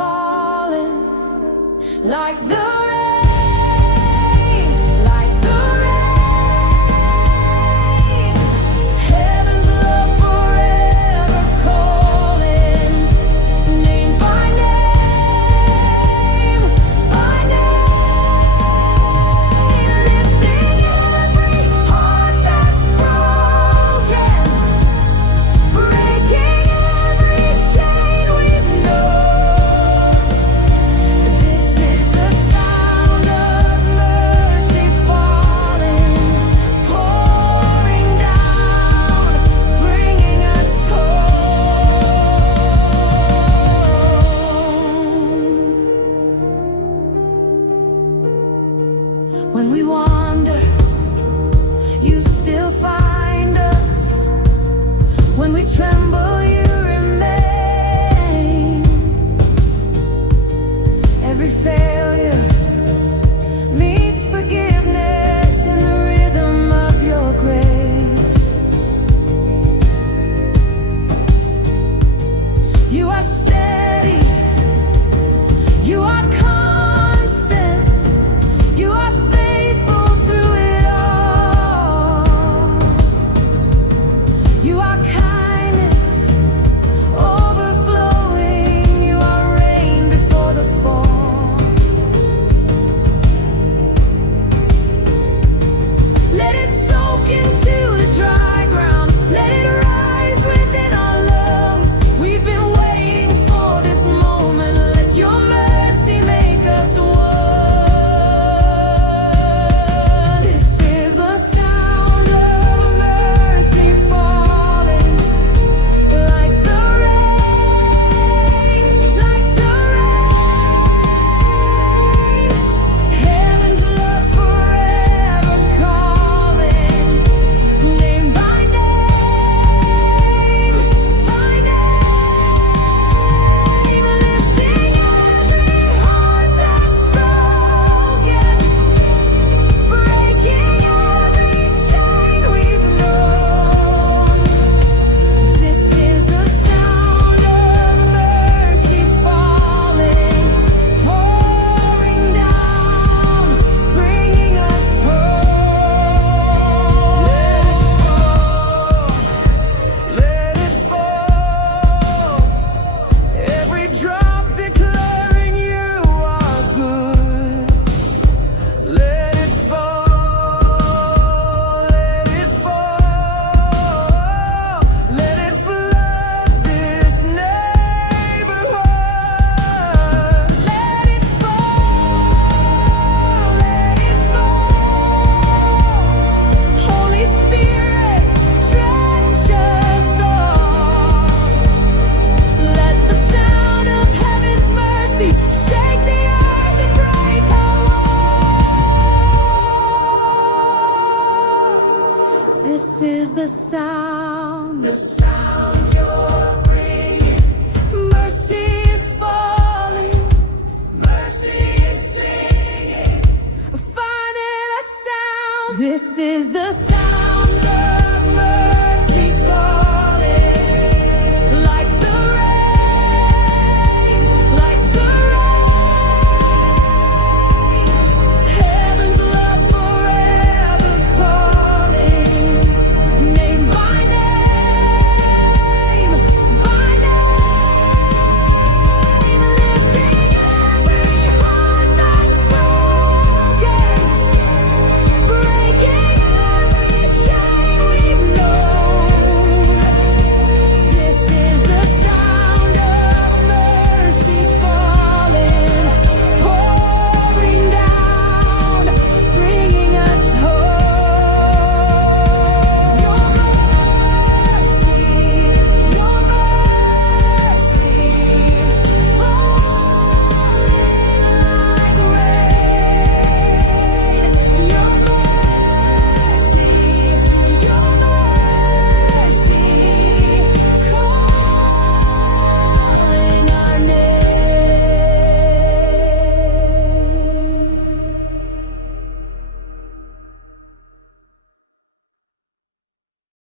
falling like the rain. When we wander, you still find us. When we tremble, you remain. Every failure meets forgiveness in the rhythm of your grace. You are steady, you are constant, you are soak into the dry ground. Let it rise within our lungs. We've been waiting for this moment. Let your mercy make us one. This is the sound of mercy falling like the rain, like the rain. Heaven's love forever calling. This is the sound you're bringing. Mercy is falling, mercy is singing, finding a sound. This is the sound.